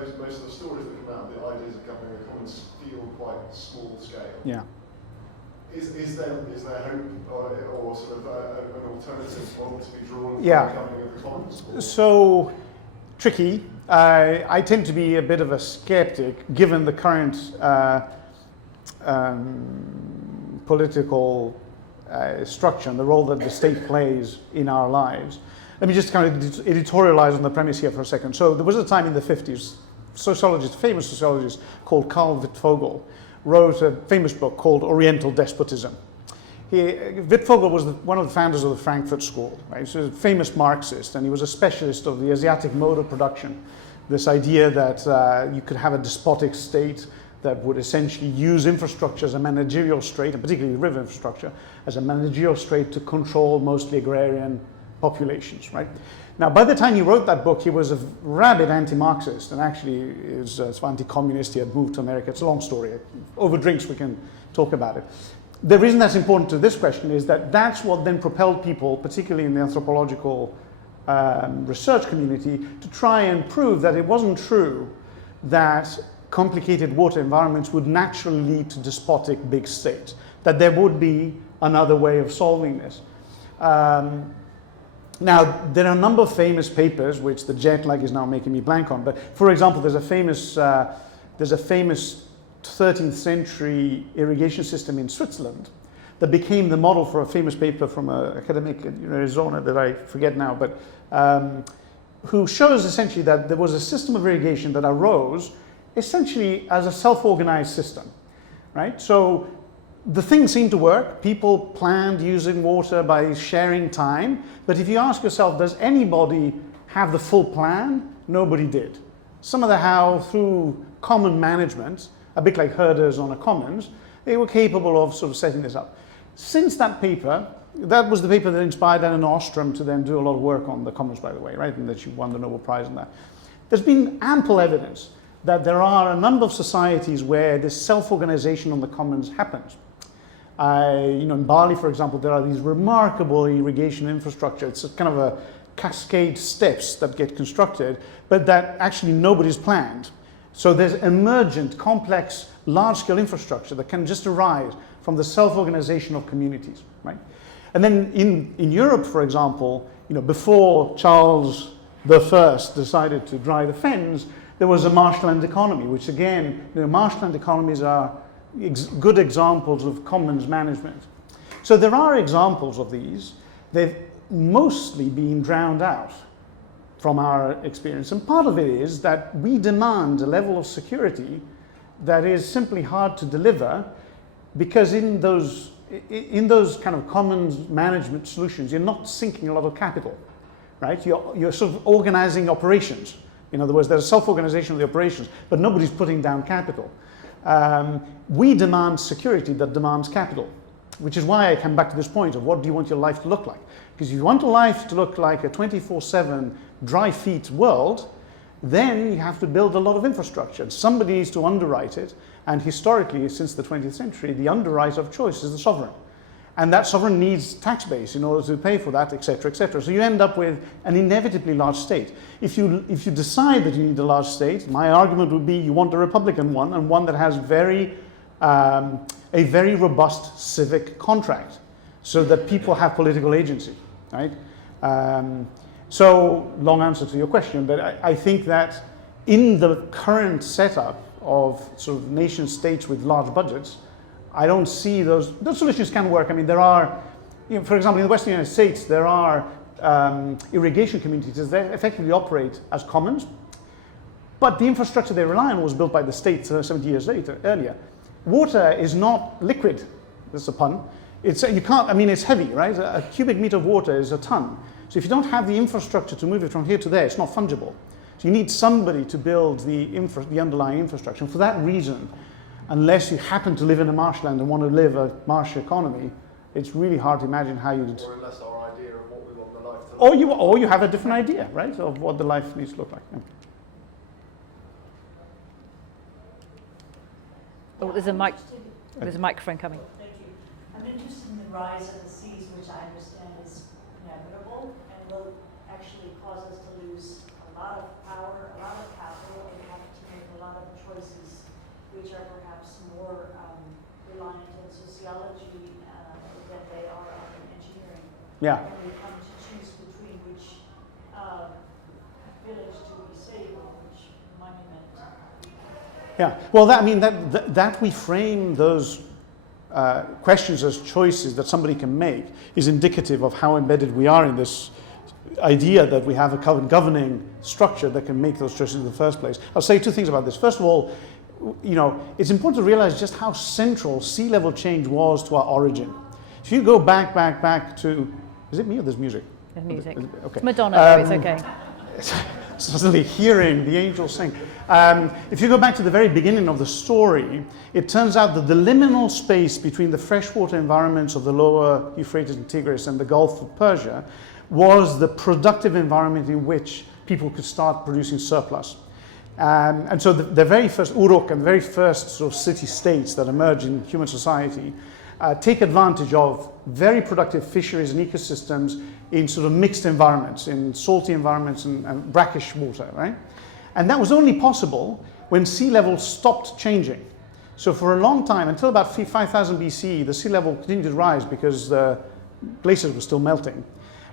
stories that come out, the ideas of governing the commons feel quite small scale. Yeah. Is there hope or sort of an alternative model to be drawn Yeah. for the governing of the commons? So tricky. I tend to be a bit of a skeptic given the current political structure and the role that the state plays in our lives. Let me just kind of editorialize on the premise here for a second. So there was a time in the 50s, famous sociologist called Carl Wittfogel wrote a famous book called Oriental Despotism. Wittfogel was one of the founders of the Frankfurt School, right? So he was a famous Marxist, and he was a specialist of the Asiatic mode of production. This idea that you could have a despotic state that would essentially use infrastructure as a managerial strait, and particularly river infrastructure, as a managerial strait to control mostly agrarian populations, right? Now, by the time he wrote that book, he was a rabid anti-Marxist, and actually is anti-communist. He had moved to America. It's a long story. Over drinks, we can talk about it. The reason that's important to this question is that that's what then propelled people, particularly in the anthropological research community, to try and prove that it wasn't true that complicated water environments would naturally lead to despotic big states, that there would be another way of solving this. Now, there are a number of famous papers, which the jet lag is now making me blank on, but for example, there's a famous 13th century irrigation system in Switzerland that became the model for a famous paper from an academic in Arizona that I forget now, but who shows essentially that there was a system of irrigation that arose essentially as a self-organized system, right? So the thing seemed to work. People planned using water by sharing time, but if you ask yourself, does anybody have the full plan? Nobody did. Some of the how, through common management, a bit like herders on a commons, they were capable of sort of setting this up. Since that paper, that was the paper that inspired Anna Ostrom to then do a lot of work on the commons, by the way, right? And that she won the Nobel Prize on that. There's been ample evidence that there are a number of societies where this self-organization on the commons happens. In Bali, for example, there are these remarkable irrigation infrastructure. It's a kind of a cascade steps that get constructed, but that actually nobody's planned. So there's emergent, complex, large-scale infrastructure that can just arise from the self-organization of communities, right? And then in Europe, for example, before Charles I decided to dry the fens, there was a marshland economy, which again, marshland economies are good examples of commons management. So there are examples of these. They've mostly been drowned out from our experience. And part of it is that we demand a level of security that is simply hard to deliver, because in those kind of commons management solutions, you're not sinking a lot of capital, right? You're sort of organizing operations. In other words, there's a self-organization of the operations, but nobody's putting down capital. We demand security that demands capital, which is why I come back to this point of what do you want your life to look like? Because if you want a life to look like a 24/7 dry feet world, then you have to build a lot of infrastructure. Somebody needs to underwrite it, and historically, since the 20th century, the underwriter of choice is the sovereign. And that sovereign needs tax base in order to pay for that, etc., etc. So you end up with an inevitably large state. If you decide that you need a large state, my argument would be you want a Republican one, and one that has a very robust civic contract, so that people have political agency, right? So long answer to your question, but I think that in the current setup of sort of nation states with large budgets, I don't see those solutions can work. I mean, there are, for example, in the Western United States, there are irrigation communities that effectively operate as commons, but the infrastructure they rely on was built by the state 70 years earlier. Water is not liquid. That's a pun. It's heavy, right? A cubic meter of water is a ton. So if you don't have the infrastructure to move it from here to there, it's not fungible. So you need somebody to build the underlying infrastructure. And for that reason, unless you happen to live in a marshland and want to live a marsh economy, it's really hard to imagine how you'd... Or unless our idea of what we want the life to look like. Or you have a different idea, right, of what the life needs to look like. Yeah. Oh, there's a microphone coming. Thank you. I'm interested in the rise of the seas, which I understand is inevitable and will actually cause us to lose a lot of power, a lot of capital, Yeah. when we come to choose between which village to be saved or which monument. Yeah, well, that we frame those questions as choices that somebody can make is indicative of how embedded we are in this idea that we have a governing structure that can make those choices in the first place. I'll say two things about this. First of all, it's important to realize just how central sea level change was to our origin. If you go back to, is it me or there's music? There's music. Okay. It's Madonna, though, it's okay. Suddenly hearing the angels sing. If you go back to the very beginning of the story, it turns out that the liminal space between the freshwater environments of the lower Euphrates and Tigris and the Gulf of Persia was the productive environment in which people could start producing surplus. And so the very first Uruk and the very first sort of city-states that emerge in human society take advantage of very productive fisheries and ecosystems in sort of mixed environments, in salty environments and brackish water, right? And that was only possible when sea level stopped changing. So for a long time, until about 5000 BCE, the sea level continued to rise because the glaciers were still melting.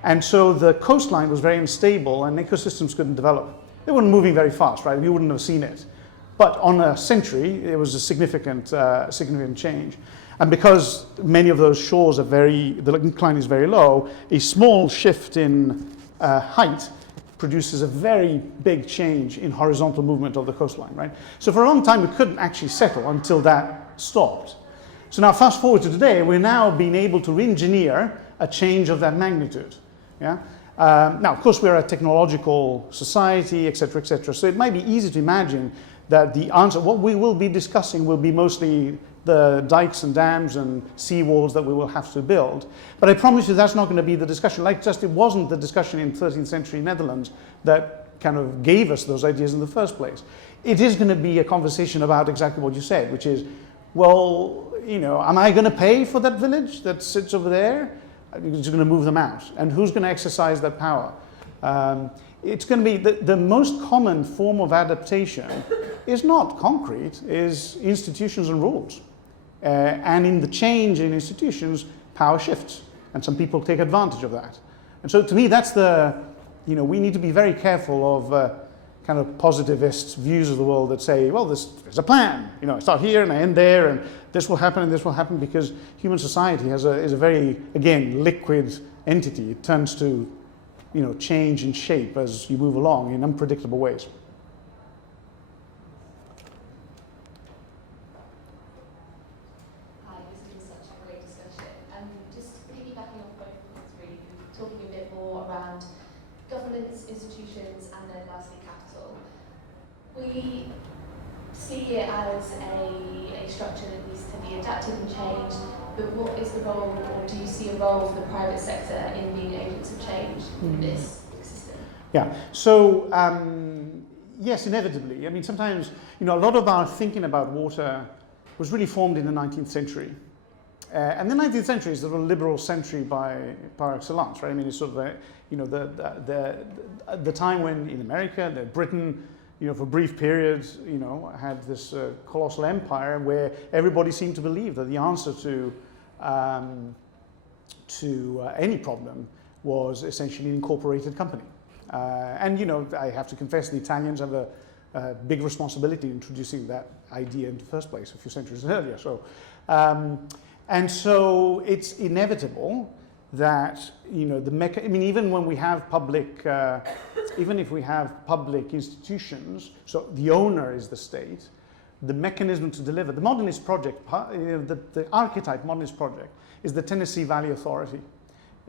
And so the coastline was very unstable and ecosystems couldn't develop. They weren't moving very fast, right? We wouldn't have seen it. But on a century, it was a significant change. And because many of those shores are the incline is very low, a small shift in height produces a very big change in horizontal movement of the coastline, right? So for a long time, we couldn't actually settle until that stopped. So now fast forward to today, we're now being able to re-engineer a change of that magnitude, yeah? Now, of course, we're a technological society, et cetera, so it might be easy to imagine that the answer, what we will be discussing will be mostly the dikes and dams and seawalls that we will have to build. But I promise you that's not going to be the discussion. Like just it wasn't the discussion in 13th century Netherlands that kind of gave us those ideas in the first place. It is going to be a conversation about exactly what you said, which is, well, am I going to pay for that village that sits over there? It's going to move them out. And who's going to exercise that power? It's going to be the most common form of adaptation is not concrete, is institutions and rules. And in the change in institutions, power shifts. And some people take advantage of that. And so to me, that's we need to be very careful of kind of positivist views of the world that say, well, there's a plan. I start here and I end there, and this will happen and this will happen, because human society is a very, again, liquid entity. It tends to, change in shape as you move along in unpredictable ways. Hi, this has been such a great discussion. Just piggybacking off both points, really, talking a bit more around governance, institutions, and then lastly capital. We see it as a structure that needs to be adapted and changed, but what is the role, or do you see a role for the private sector in being agents of change in this system? Yeah, so yes, inevitably. I mean, sometimes, a lot of our thinking about water was really formed in the 19th century. And the 19th century is the liberal century par excellence, right? I mean, it's sort of the time when in America, Britain, for brief periods, had this colossal empire where everybody seemed to believe that the answer to any problem was essentially an incorporated company. And I have to confess, the Italians have a big responsibility in introducing that idea in the first place a few centuries earlier. So, and so it's inevitable that even when we have public, even if we have public institutions, so the owner is the state, the mechanism to deliver the modernist project, the archetype modernist project is the Tennessee Valley Authority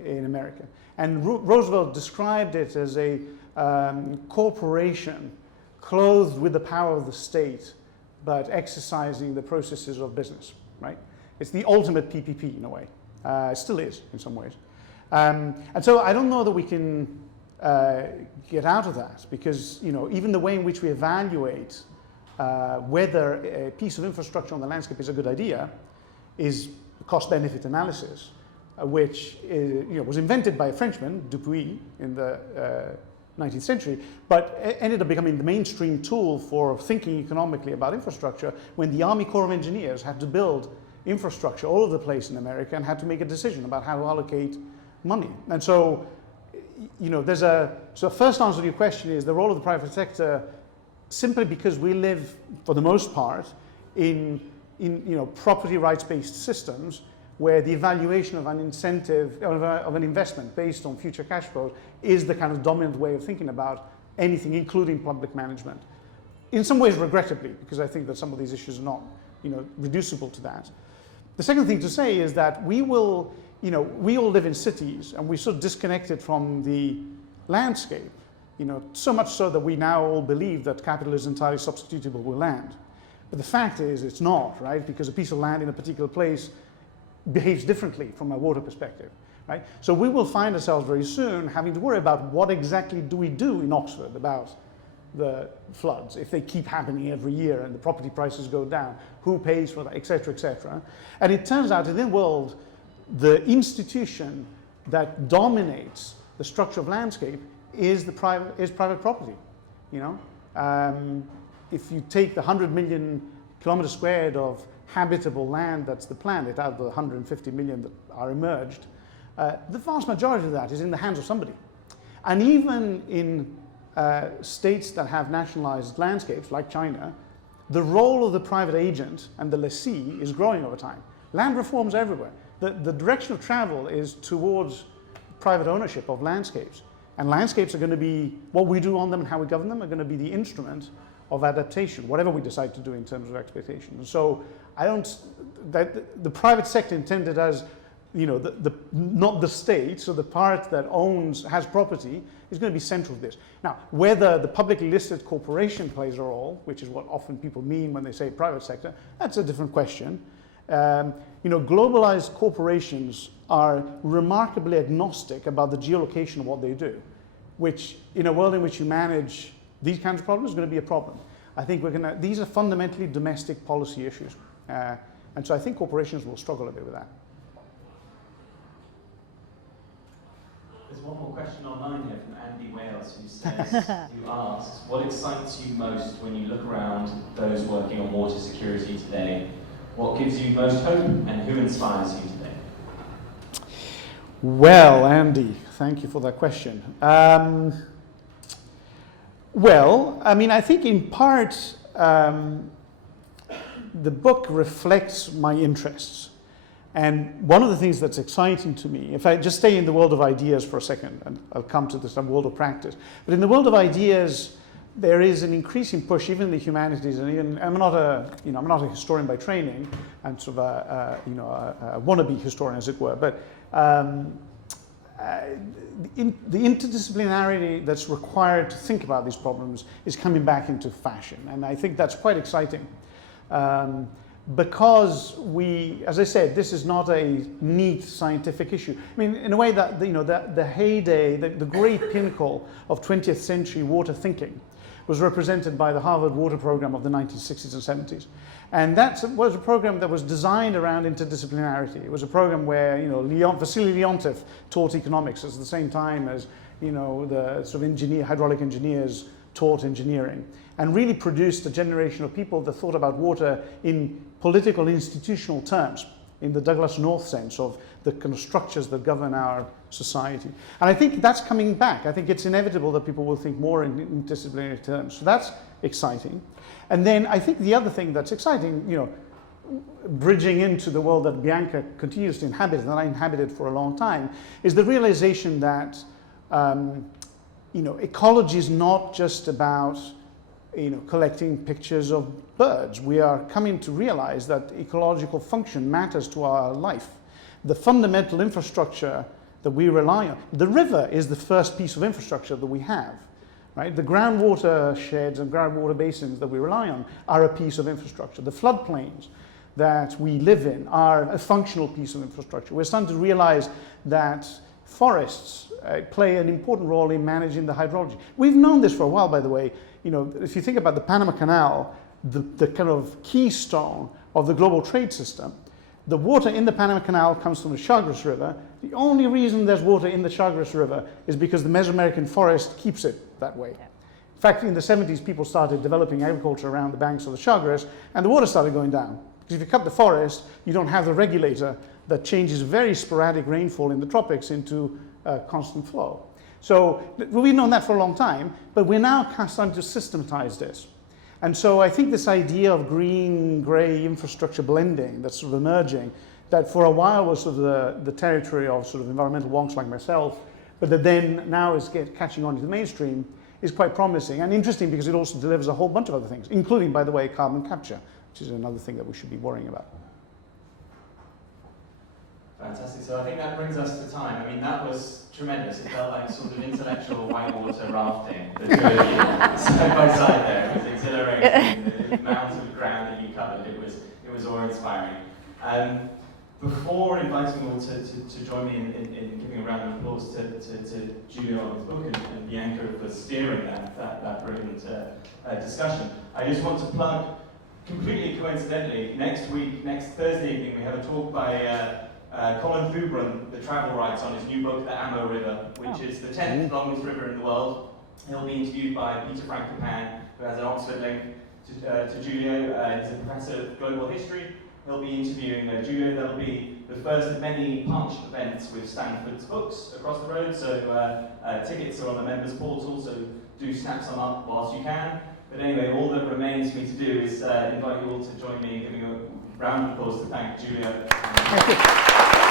in America, and Roosevelt described it as a corporation clothed with the power of the state, but exercising the processes of business. Right? It's the ultimate PPP in a way. It still is in some ways. And so I don't know that we can get out of that, because even the way in which we evaluate whether a piece of infrastructure on the landscape is a good idea is cost-benefit analysis, which was invented by a Frenchman, Dupuy, in the 19th century, but ended up becoming the mainstream tool for thinking economically about infrastructure when the Army Corps of Engineers had to build infrastructure all over the place in America and had to make a decision about how to allocate money. And so, so first answer to your question is the role of the private sector, simply because we live, for the most part, in property rights-based systems where the evaluation of an incentive, of an investment based on future cash flows is the kind of dominant way of thinking about anything, including public management. In some ways, regrettably, because I think that some of these issues are not, reducible to that. The second thing to say is that we all live in cities, and we're sort of disconnected from the landscape, so much so that we now all believe that capital is entirely substitutable with land. But the fact is it's not, right? Because a piece of land in a particular place behaves differently from a water perspective, right? So we will find ourselves very soon having to worry about what exactly do we do in Oxford about the floods if they keep happening every year and the property prices go down, who pays for that, et cetera, et cetera. And it turns out in the world, the institution that dominates the structure of landscape is private property. If you take the 100 million kilometers squared of habitable land that's the planet out of the 150 million that are emerged, the vast majority of that is in the hands of somebody. And even in states that have nationalized landscapes, like China, the role of the private agent and the lessee is growing over time. Land reforms everywhere. The direction of travel is towards private ownership of landscapes. And landscapes are going to be, what we do on them and how we govern them are going to be the instrument of adaptation, whatever we decide to do in terms of expectation. And so the private sector intended as, not the state, so the part that has property, is going to be central to this. Now, whether the publicly listed corporation plays a role, which is what often people mean when they say private sector, that's a different question. Globalized corporations are remarkably agnostic about the geolocation of what they do, which in a world in which you manage these kinds of problems is going to be a problem. I think these are fundamentally domestic policy issues. And so I think corporations will struggle a bit with that. There's one more question online here from Andy Wales, who asks, what excites you most when you look around those working on water security today? What gives you most hope, and who inspires you today? Well, Andy, thank you for that question. I think in part the book reflects my interests. And one of the things that's exciting to me, if I just stay in the world of ideas for a second, and I'll come to this world of practice, but in the world of ideas, there is an increasing push, even in the humanities, and even I'm not a historian by training, I'm sort of a wannabe historian, as it were, but the interdisciplinarity that's required to think about these problems is coming back into fashion, and I think that's quite exciting. Because as I said, this is not a neat scientific issue. I mean, in a way that the heyday, the great pinnacle of 20th century water thinking was represented by the Harvard Water Program of the 1960s and 70s. And that was a program that was designed around interdisciplinarity. It was a program where, Vasily Leontief taught economics at the same time as, the sort of hydraulic engineers taught engineering, and really produced a generation of people that thought about water in political institutional terms, in the Douglas North sense of the kind of structures that govern our society. And I think that's coming back. I think it's inevitable that people will think more in interdisciplinary terms. So that's exciting. And then I think the other thing that's exciting, bridging into the world that Bianca continues to inhabit, and that I inhabited for a long time, is the realization that ecology is not just about collecting pictures of birds. We are coming to realize that ecological function matters to our life. The fundamental infrastructure that we rely on. The river is the first piece of infrastructure that we have, right? The groundwater sheds and groundwater basins that we rely on are a piece of infrastructure. The floodplains that we live in are a functional piece of infrastructure. We're starting to realize that forests play an important role in managing the hydrology. We've known this for a while, by the way. If you think about the Panama Canal, the kind of keystone of the global trade system, the water in the Panama Canal comes from the Chagres River. The only reason there's water in the Chagres River is because the Mesoamerican forest keeps it that way. In fact, in the 70s, people started developing agriculture around the banks of the Chagres, and the water started going down. Because if you cut the forest, you don't have the regulator that changes very sporadic rainfall in the tropics into constant flow. So we've known that for a long time, but we're now starting to systematize this. And so I think this idea of green-grey infrastructure blending that's sort of emerging, that for a while was sort of the territory of sort of environmental wonks like myself, but that then now is catching on to the mainstream, is quite promising and interesting because it also delivers a whole bunch of other things, including, by the way, carbon capture, which is another thing that we should be worrying about. Fantastic. So I think that brings us to time. I mean, that was tremendous. It felt like sort of intellectual whitewater rafting, the two of you, side by side there. It was exhilarating. The amount of ground that you covered, it was awe-inspiring. Before inviting you all to join me in giving a round of applause to Giulio on his book and Bianca for steering that brilliant discussion, I just want to plug, completely coincidentally, next Thursday evening, we have a talk by Colin Thubron, the travel writer, on his new book, The Ammo River, which is the 10th longest river in the world. He'll be interviewed by Peter Frankopan, who has an Oxford link to Giulio. He's a professor of global history. He'll be interviewing Giulio. That'll be the first of many partnership events with Stanford's books across the road. So tickets are on the members portal, so do snap some up whilst you can. But anyway, all that remains for me to do is invite you all to join me in giving a round of applause to thank Giulio. Thank you.